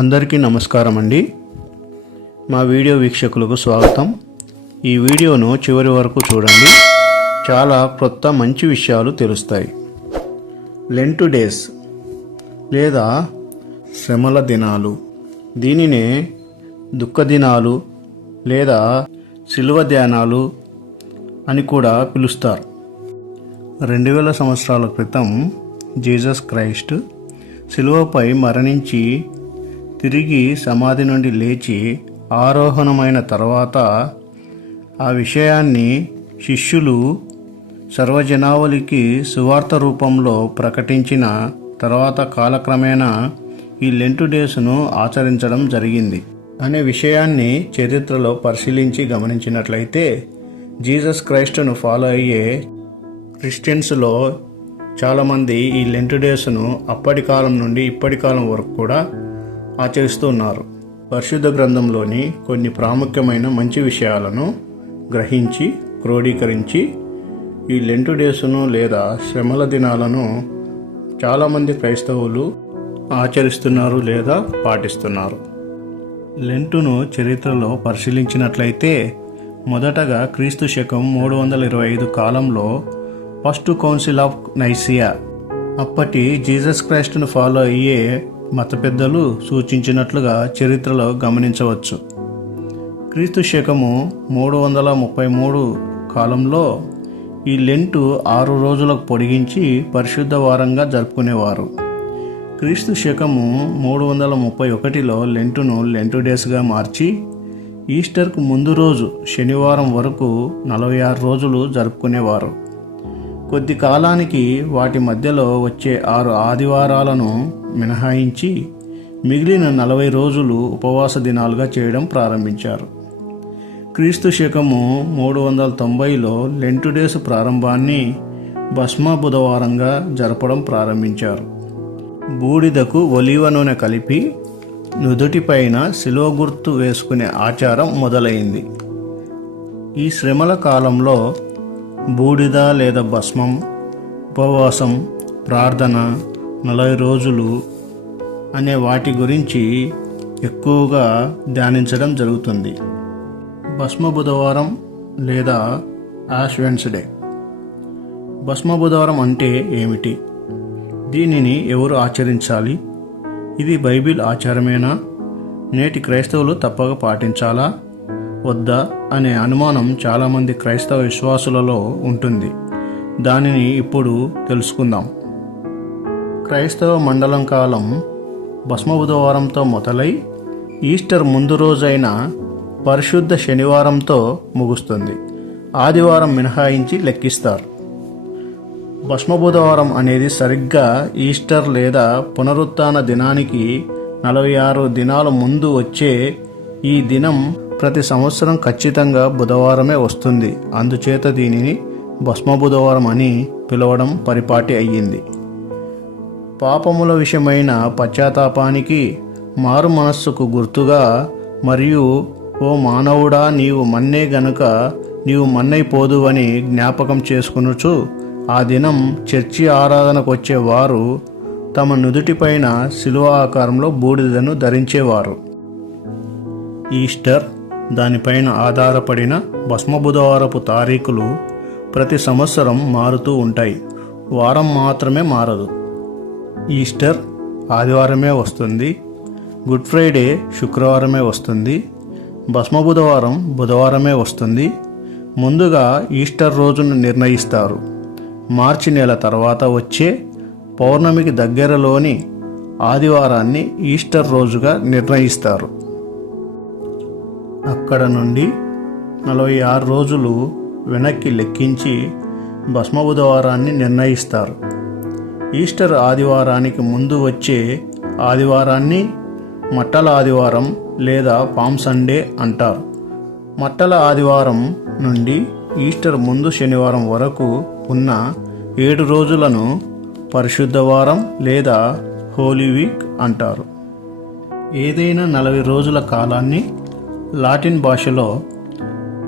అందరికీ నమస్కారం అండి. మా వీడియో వీక్షకులకు స్వాగతం. ఈ వీడియోను చివరి వరకు చూడండి. చాలా కొత్త మంచి విషయాలు తెలుస్తాయి. లెంట్ డేస్ లేదా శ్రమల దినాలు, దీనినే దుఃఖ దినాలు లేదా శిలువ ధ్యానాలు అని కూడా పిలుస్తారు. 2000 సంవత్సరాల క్రితం జీసస్ క్రైస్ట్ శిలువపై మరణించి తిరిగి సమాధి నుండి లేచి ఆరోహణమైన తర్వాత ఆ విషయాన్ని శిష్యులు సర్వజనావళికి సువార్త రూపంలో ప్రకటించిన తర్వాత కాలక్రమేణా ఈ లెంట్ డేస్ను ఆచరించడం జరిగింది అనే విషయాన్ని చరిత్రలో పరిశీలించి గమనించినట్లయితే జీసస్ క్రైస్ట్ను ఫాలో అయ్యే క్రిస్టియన్స్లో చాలామంది ఈ లెంట్ డేస్ను అప్పటి కాలం నుండి ఇప్పటి కాలం వరకు కూడా ఆచరిస్తున్నారు. పరిశుద్ధ గ్రంథంలోని కొన్ని ప్రాముఖ్యమైన మంచి విషయాలను గ్రహించి క్రోడీకరించి ఈ లెంట్ డేస్ను లేదా శ్రమల దినాలను చాలామంది క్రైస్తవులు ఆచరిస్తున్నారు లేదా పాటిస్తున్నారు. లెంటును చరిత్రలో పరిశీలించినట్లయితే మొదటగా క్రీస్తు శకం 325 కాలంలో ఫస్ట్ కౌన్సిల్ ఆఫ్ నైసియా, అప్పటి జీసస్ క్రైస్ట్ను ఫాలో అయ్యే మత పెద్దలు సూచించినట్లుగా చరిత్రలో గమనించవచ్చు. క్రీస్తు శకము 333 కాలంలో ఈ లెంటు 6 రోజులకు పొడిగించి పరిశుద్ధ వారంగా జరుపుకునేవారు. క్రీస్తు శకము 331లో లెంటును లెంట్ డేస్గా మార్చి ఈస్టర్కు ముందు రోజు శనివారం వరకు 46 రోజులు జరుపుకునేవారు. కొద్ది కాలానికి వాటి మధ్యలో వచ్చే 6 ఆదివారాలను మినహాయించి మిగిలిన 40 రోజులు ఉపవాస దినాలుగా చేయడం ప్రారంభించారు. క్రీస్తు శకము 390లో లెంట్ డేస్ ప్రారంభాన్ని భస్మ బుధవారంగా జరపడం ప్రారంభించారు. బూడిదకు ఒలీవ నూనె కలిపి నుదుటిపైన శిలువ గుర్తు వేసుకునే ఆచారం మొదలైంది. ఈ శ్రమల కాలంలో బూడిద లేదా భస్మం, ఉపవాసం, ప్రార్థన, 40 రోజులు అనే వాటి గురించి ఎక్కువగా ధ్యానించడం జరుగుతుంది. భస్మ బుధవారం లేదా యాష్ వెన్స్డే. భస్మ బుధవారం అంటే ఏమిటి? దీనిని ఎవరు ఆచరించాలి? ఇది బైబిల్ ఆచారమేనా? నేటి క్రైస్తవులు తప్పక పాటించాలా వద్దా అనే అనుమానం చాలామంది క్రైస్తవ విశ్వాసులలో ఉంటుంది. దానిని ఇప్పుడు తెలుసుకుందాం. క్రైస్తవ మండలం కాలం భస్మ బుధవారంతో మొదలై ఈస్టర్ ముందు రోజైన పరిశుద్ధ శనివారంతో ముగుస్తుంది. ఆదివారం మినహాయించి లెక్కిస్తారు. భస్మ బుధవారం అనేది సరిగ్గా ఈస్టర్ లేదా పునరుత్థాన దినానికి 46 దినాల ముందు వచ్చే ఈ దినం ప్రతి సంవత్సరం ఖచ్చితంగా బుధవారమే వస్తుంది. అందుచేత దీనిని భస్మ బుధవారం అని పిలవడం పరిపాటి అయ్యింది. పాపముల విషయమైన పశ్చాత్తాపానికి, మారు మనస్సుకు గుర్తుగా మరియు ఓ మానవుడా నీవు మన్నే గనుక నీవు మన్నైపోదువని జ్ఞాపకం చేసుకునుచు ఆ దినం చర్చి ఆరాధనకు వచ్చేవారు తమ నుదుటిపైన శిలువ ఆకారంలో బూడిదను ధరించేవారు. ఈస్టర్, దానిపైన ఆధారపడిన భస్మ బుధవారపు తారీఖులు ప్రతి సంవత్సరం మారుతూ ఉంటాయి. వారం మాత్రమే మారదు. ఈస్టర్ ఆదివారమే వస్తుంది. గుడ్ ఫ్రైడే శుక్రవారమే వస్తుంది. భస్మ బుధవారం బుధవారమే వస్తుంది. ముందుగా ఈస్టర్ రోజును నిర్ణయిస్తారు. మార్చి నెల తర్వాత వచ్చే పౌర్ణమికి దగ్గరలోని ఆదివారాన్ని ఈస్టర్ రోజుగా నిర్ణయిస్తారు. అక్కడ నుండి 46 రోజులు వెనక్కి లెక్కించి భస్మ బుధవారాన్ని నిర్ణయిస్తారు. ఈస్టర్ ఆదివారానికి ముందు వచ్చే ఆదివారాన్ని మట్టల ఆదివారం లేదా పామ్ సండే అంటారు. మట్టల ఆదివారం నుండి ఈస్టర్ ముందు శనివారం వరకు ఉన్న 7 రోజులను పరిశుద్ధ వారం లేదా హోలీ వీక్ అంటారు. ఏదైనా 40 రోజుల కాలాన్ని లాటిన్ భాషలో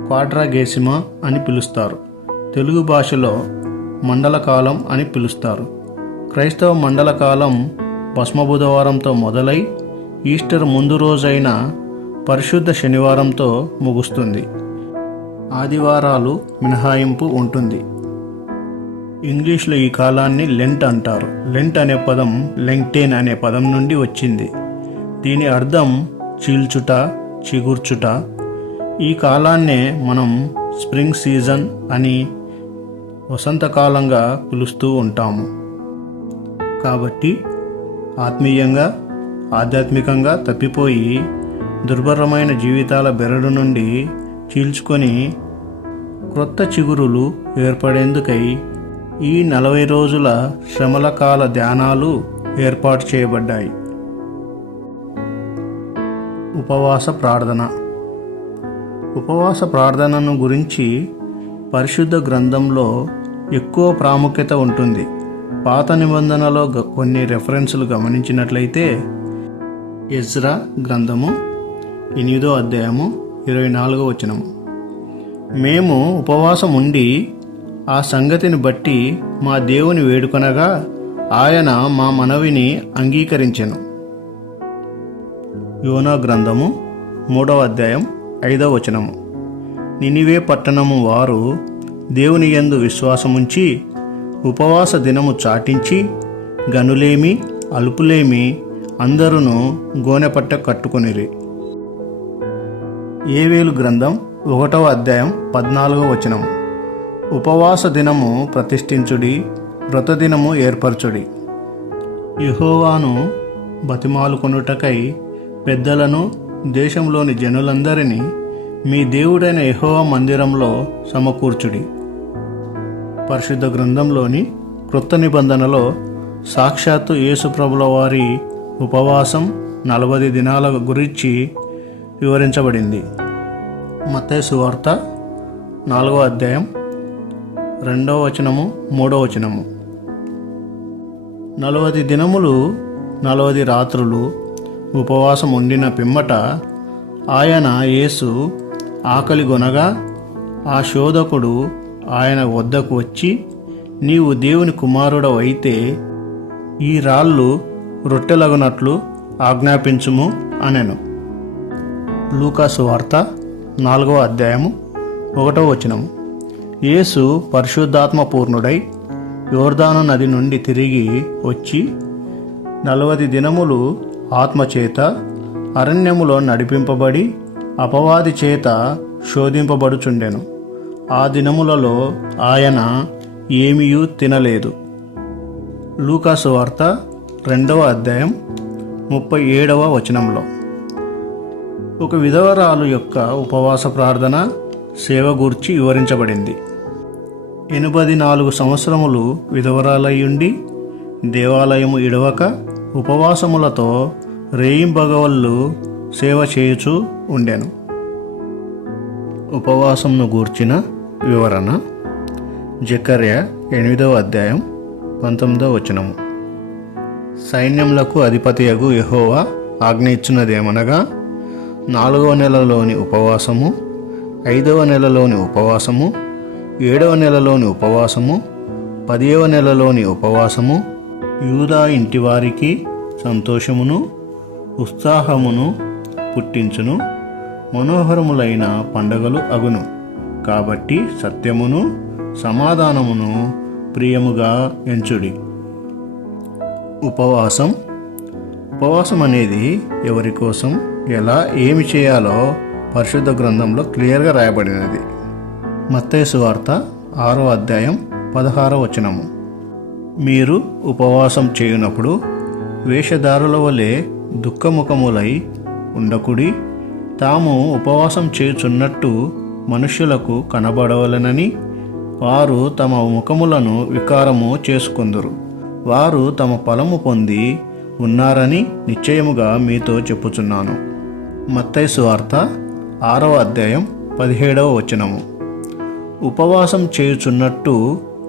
క్వాడ్రాగేసిమా అని పిలుస్తారు. తెలుగు భాషలో మండలకాలం అని పిలుస్తారు. క్రైస్తవ మండలకాలం భస్మ బుధవారంతో మొదలై ఈస్టర్ ముందు రోజైన పరిశుద్ధ శనివారంతో ముగుస్తుంది. ఆదివారాలు మినహాయింపు ఉంటుంది. ఇంగ్లీష్లో ఈ కాలాన్ని లెంట్ అంటారు. లెంట్ అనే పదం లెంగ్టేన్ అనే పదం నుండి వచ్చింది. దీని అర్థం చీల్చుట, చిగుర్చుట. ఈ కాలాన్నే మనం స్ప్రింగ్ సీజన్ అని వసంతకాలంగా పిలుస్తూ ఉంటాము. కాబట్టి ఆత్మీయంగా, ఆధ్యాత్మికంగా తప్పిపోయి దుర్భరమైన జీవితాల బెరడు నుండి చీల్చుకొని క్రొత్త చిగురులు ఏర్పడేందుకై ఈ 40 రోజుల శ్రమల కాల ధ్యానాలు ఏర్పాటు చేయబడ్డాయి. ఉపవాస ప్రార్థన. ఉపవాస ప్రార్థనను గురించి పరిశుద్ధ గ్రంథంలో ఎక్కువ ప్రాముఖ్యత ఉంటుంది. పాత నిబంధనలో కొన్ని రెఫరెన్సులు గమనించినట్లయితే ఎజ్రా గ్రంథము 8వ అధ్యాయము 24వ వచనము, మేము ఉపవాసం ఉండి ఆ సంగతిని బట్టి మా దేవుని వేడుకొనగా ఆయన మా మనవిని అంగీకరించెను. యోనా గ్రంథము 3వ అధ్యాయం 5వ వచనము, నినివే పట్టణము వారు దేవుని యందు విశ్వాసముంచి ఉపవాస దినము చాటించి గనులేమి అలుపులేమి అందరూ గోనెపట్ట కట్టుకొనిరి. ఏవేలు గ్రంథం 1వ అధ్యాయం 14వ వచనము, ఉపవాస దినము ప్రతిష్ఠించుడి, వ్రతదినము ఏర్పరచుడి. యెహోవాను బతిమాలుకొనుటకై పెద్దలను దేశంలోని జనులందరినీ మీ దేవుడైన యెహోవా మందిరంలో సమకూర్చుడి. పరిశుద్ధ గ్రంథంలోని క్రొత్త నిబంధనలో సాక్షాత్తు యేసుప్రభుల వారి ఉపవాసం 40 దినాల గురించి వివరించబడింది. మత్తయి సువార్త 4వ అధ్యాయం 2వ వచనము 3వ వచనము, 40 దినములు 40 రాత్రులు ఉపవాసం ఉండిన పిమ్మట ఆయన యేసు ఆకలిగొనగా ఆ శోధకుడు ఆయన వద్దకు వచ్చి, నీవు దేవుని కుమారుడవైతే ఈ రాళ్ళు రొట్టెలగునట్లు ఆజ్ఞాపించుము అనెను. లూకాసు వార్త 4వ అధ్యాయము 1వ వచనము, యేసు పరిశుద్ధాత్మ పూర్ణుడై యోర్దాను నది నుండి తిరిగి వచ్చి 40 దినములు ఆత్మచేత అరణ్యములో నడిపింపబడి అపవాది చేత శోధింపబడుచుండెను. ఆ దినములలో ఆయన ఏమీయూ తినలేదు. లూకాసు వార్త 2వ అధ్యాయం 37వ వచనంలో ఒక విధవరాలు యొక్క ఉపవాస ప్రార్థన సేవ గూర్చి వివరించబడింది. 84 సంవత్సరములు విధవరాలయ్యుండి దేవాలయము ఇడవక ఉపవాసములతో రేయింబగవళ్ళు సేవ చేయుచూ ఉండెను. ఉపవాసంను గూర్చిన వివరణ. జకర్యా 8వ అధ్యాయం 19వ వచనము, సైన్యములకు అధిపతియగు యెహోవా ఆజ్ఞ ఇచ్చినదేమనగా 4వ నెలలోని ఉపవాసము, 5వ నెలలోని ఉపవాసము, 7వ నెలలోని ఉపవాసము, 10వ నెలలోని ఉపవాసము యూదా ఇంటివారికి సంతోషమును ఉత్సాహమును పుట్టించును, మనోహరములైన పండగలు అగును. కాబట్టి సత్యమును సమాధానమును ప్రియముగా ఎంచుడి. ఉపవాసం. ఉపవాసం అనేది ఎవరి కోసం, ఎలా, ఏమి చేయాలో పరిశుద్ధ గ్రంథంలో క్లియర్గా రాయబడినది. మత్తయి సువార్త 6వ అధ్యాయం 16వ వచనము, మీరు ఉపవాసం చేయునప్పుడు వేషధారుల వలె దుఃఖముఖములై ఉండకుడి, తాము ఉపవాసం చేయుచున్నట్టు మనుష్యులకు కనబడవలెనని వారు తమ ముఖములను వికారము చేసుకొందురు. వారు తమ ఫలము పొంది ఉన్నారని నిశ్చయముగా మీతో చెప్పుచున్నాను. మత్తయి సువార్త 6వ అధ్యాయం 17వ వచనము, ఉపవాసం చేయుచున్నట్టు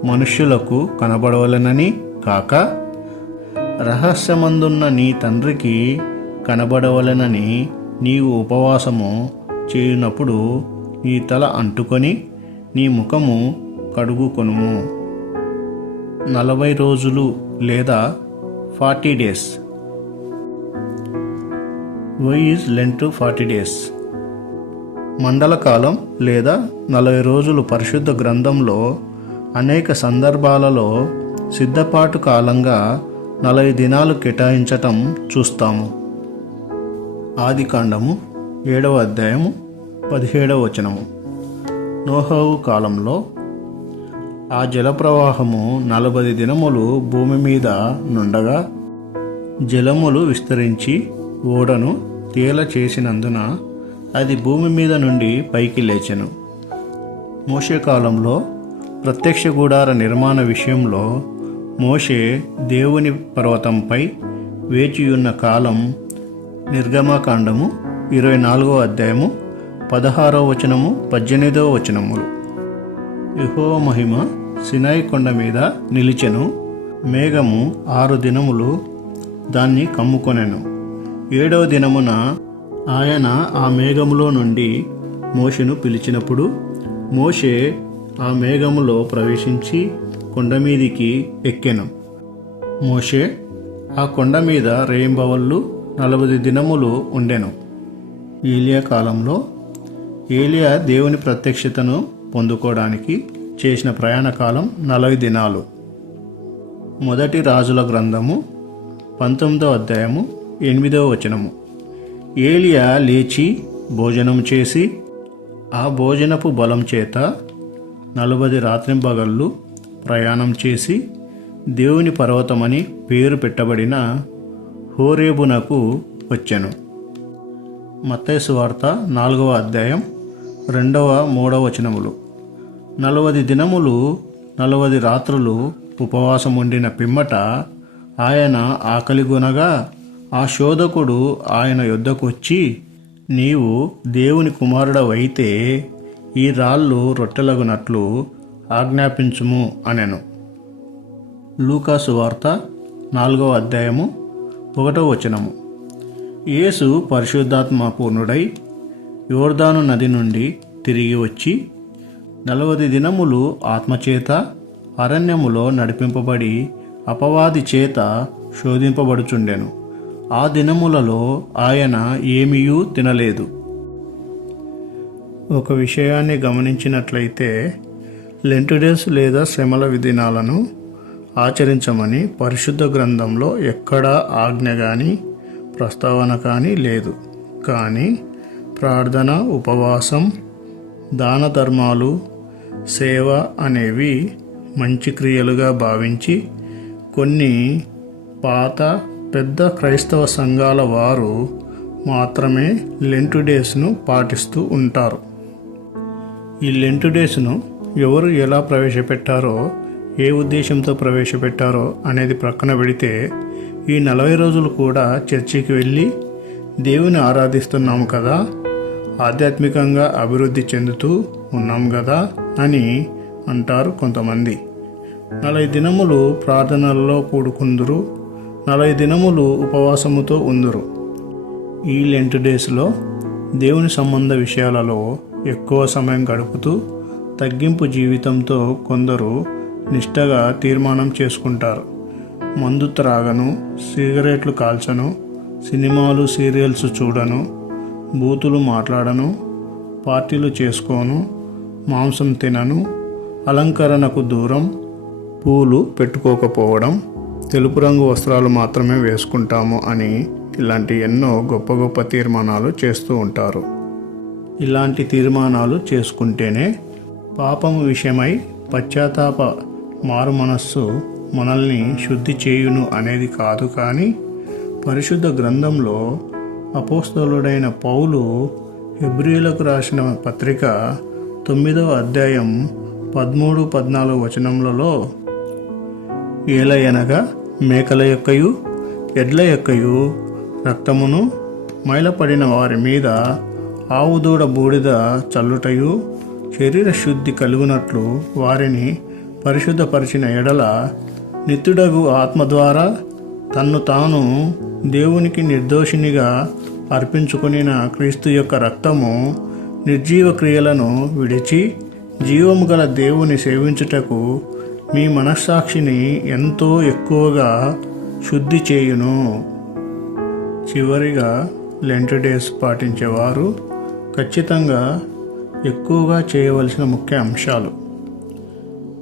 మనుష్యులకు కనబడవలెనని కాక రహస్యమందున్న నీ తండ్రికి కనబడవలెనని నీవు ఉపవాసము చేయునప్పుడు నీ తల అంటుకొని నీ ముఖము కడుగుకొనుము. 40 రోజులు లేదా 40 days. Why is Lent 40 days? మండలకాలం లేదా 40 రోజులు పరిశుద్ధ గ్రంథంలో అనేక సందర్భాలలో సిద్ధపాటు కాలంగా 40 దినాలు కేటాయించటం చూస్తాము. ఆదికాండము 7వ అధ్యాయము 17వ వచనము. నోహవు కాలంలో ఆ జలప్రవాహము 40 దినములు భూమి మీద నుండగా జలములు విస్తరించి ఓడను తేల చేసినందున అది భూమి మీద నుండి పైకి లేచెను. మోషే కాలంలో ప్రత్యక్ష గుడార నిర్మాణ విషయంలో మోషే దేవుని పర్వతంపై వేచియున్న కాలం నిర్గమకాండము 24వ అధ్యాయము 16వ వచనము 18వ వచనములు. యెహోవా మహిమ సినాయి కొండ మీద నిలిచెను. మేఘము 6 దినములు దాన్ని కమ్ముకొనెను. 7వ దినమున ఆయన ఆ మేఘములో నుండి మోషేను పిలిచినప్పుడు మోషే ఆ మేఘములో ప్రవేశించి కొండ మీదికి ఎక్కెను. మోషే ఆ కొండ మీద రేయింబవళ్ళు 40 దినములు ఉండెను. ఏలియా కాలంలో ఏలియా దేవుని ప్రత్యక్షతను పొందుకోవడానికి చేసిన ప్రయాణ కాలం 40 దినాలు. మొదటి రాజుల గ్రంథము 19వ అధ్యాయము 8వ వచనము. ఏలియా లేచి భోజనం చేసి ఆ భోజనపు బలం చేత 40 రాత్రింబగళ్ళు ప్రయాణం చేసి దేవుని పర్వతమని పేరు పెట్టబడిన హోరేబునకు వచ్చెను. మత్తయి సువార్త 4వ అధ్యాయం 2వ 3వ వచనములు. 40 దినములు 40 రాత్రులు ఉపవాసం ఉండిన పిమ్మట ఆయన ఆకలిగొనగా ఆ శోధకుడు ఆయన యొద్దకు వచ్చి, నీవు దేవుని కుమారుడవైతే ఈ రాళ్ళు రొట్టెలగునట్లు ఆజ్ఞాపించుము అనెను. లూకా సువార్త 4వ అధ్యాయము 1వ వచనము. యేసు పరిశుద్ధాత్మ పూర్ణుడై యోర్దాను నది నుండి తిరిగి వచ్చి 40 దినములు ఆత్మచేత అరణ్యములో నడిపింపబడి అపవాది చేత శోధింపబడుచుండెను. ఆ దినములలో ఆయన ఏమీయూ తినలేదు. ఒక విషయాన్ని గమనించినట్లయితే లెంట్ డేస్ లేదా శ్రమల దినాలను ఆచరించమని పరిశుద్ధ గ్రంథంలో ఎక్కడా ఆజ్ఞ కానీ ప్రస్తావన కానీ లేదు. కానీ ప్రార్థన, ఉపవాసం, దాన ధర్మాలు, సేవ అనేవి మంచి క్రియలుగా భావించి కొన్ని పాత పెద్ద క్రైస్తవ సంఘాల వారు మాత్రమే లెంట్ డేస్ను పాటిస్తూ ఉంటారు. ఈ లెంట్ డేస్ను ఎవరు ఎలా ప్రవేశపెట్టారో, ఏ ఉద్దేశంతో ప్రవేశపెట్టారో అనేది ప్రక్కన పెడితే ఈ 40 రోజులు కూడా చర్చికి వెళ్ళి దేవుని ఆరాధిస్తున్నాము కదా, ఆధ్యాత్మికంగా అభివృద్ధి చెందుతూ ఉన్నాం కదా అని అంటారు కొంతమంది. 40 దినములు ప్రార్థనలలో కూడుకుందురు, 40 దినములు ఉపవాసముతో ఉందురు. ఈ లెంట్ డేస్లో దేవుని సంబంధ విషయాలలో ఎక్కువ సమయం గడుపుతూ తగ్గింపు జీవితంతో కొందరు నిష్టగా తీర్మానం చేసుకుంటారు. మందు త్రాగను, సిగరెట్లు కాల్చను, సినిమాలు సీరియల్స్ చూడను, బూతులు మాట్లాడను, పార్టీలు చేసుకోను, మాంసం తినను, అలంకరణకు దూరం, పూలు పెట్టుకోకపోవడం, తెలుపు రంగు వస్త్రాలు మాత్రమే వేసుకుంటాము అని ఇలాంటి ఎన్నో గొప్ప గొప్ప తీర్మానాలు చేస్తూ ఉంటారు. ఇలాంటి తీర్మానాలు చేసుకుంటేనే పాపము విషయమై పశ్చాత్తాప మారు మనస్సు మనల్ని శుద్ధి చేయును అనేది కాదు. కానీ పరిశుద్ధ గ్రంథంలో అపోస్తలుడైన పౌలు హెబ్రీయులకు రాసిన పత్రిక 9వ అధ్యాయం 13-14 వచనములలో, ఏలయనగా మేకల యొక్కయు ఎడ్ల యొక్కయు రక్తమును మైలపడిన వారి మీద ఆవుదూడ బూడిద చల్లుటయు శరీర శుద్ధి కలుగునట్లు వారిని పరిశుద్ధపరిచిన ఎడల నిత్యుడగు ఆత్మ ద్వారా తన్ను తాను దేవునికి నిర్దోషినిగా అర్పించుకునిన క్రీస్తు యొక్క రక్తము నిర్జీవ క్రియలను విడిచి జీవము గల దేవుని సేవించుటకు మీ మనస్సాక్షిని ఎంతో ఎక్కువగా శుద్ధి చేయును. చివరిగా లెంట్ డేస్ పాటించేవారు ఖచ్చితంగా ఎక్కువగా చేయవలసిన ముఖ్య అంశాలు: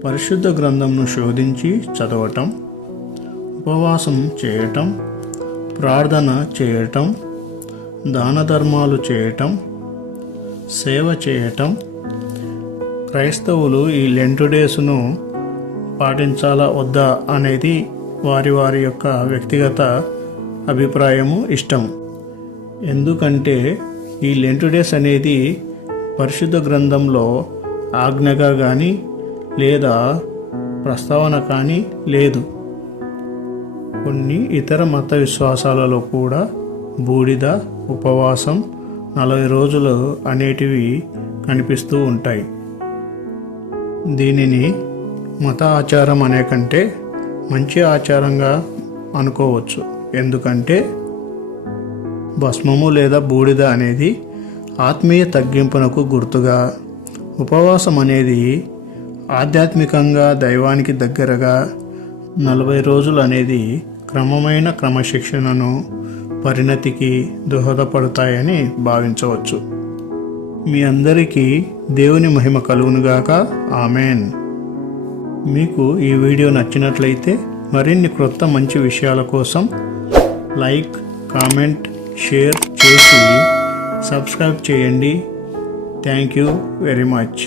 పరిశుద్ధ గ్రంథంను శోధించి చదవటం, ఉపవాసం చేయటం, ప్రార్థన చేయటం, దాన ధర్మాలు చేయటం, సేవ చేయటం. క్రైస్తవులు ఈ లెంట్ డేస్ను పాటించాలా వద్దా అనేది వారి వారి యొక్క వ్యక్తిగత అభిప్రాయము, ఇష్టం. ఎందుకంటే ఈ లెంట్ డేస్ అనేది పరిశుద్ధ గ్రంథంలో ఆజ్ఞగా కానీ లేదా ప్రస్తావన కానీ లేదు. కొన్ని ఇతర మత విశ్వాసాలలో కూడా బూడిద, ఉపవాసం, 40 రోజులు అనేటివి కనిపిస్తూ ఉంటాయి. దీనిని మత ఆచారం అనే కంటే మంచి ఆచారంగా అనుకోవచ్చు. ఎందుకంటే భస్మము లేదా బూడిద అనేది ఆత్మీయ తగ్గింపునకు గుర్తుగా, ఉపవాసం అనేది ఆధ్యాత్మికంగా దైవానికి దగ్గరగా, 40 రోజులు అనేది క్రమమైన క్రమశిక్షణను, పరిణతికి దోహదపడతాయని భావించవచ్చు. మీ అందరికీ దేవుని మహిమ కలుగునుగాక. ఆమెన్. మీకు ఈ వీడియో నచ్చినట్లయితే మరిన్ని క్రొత్త మంచి విషయాల కోసం లైక్, కామెంట్, షేర్ చేసి సబ్స్క్రైబ్ చేయండి. Thank you very much.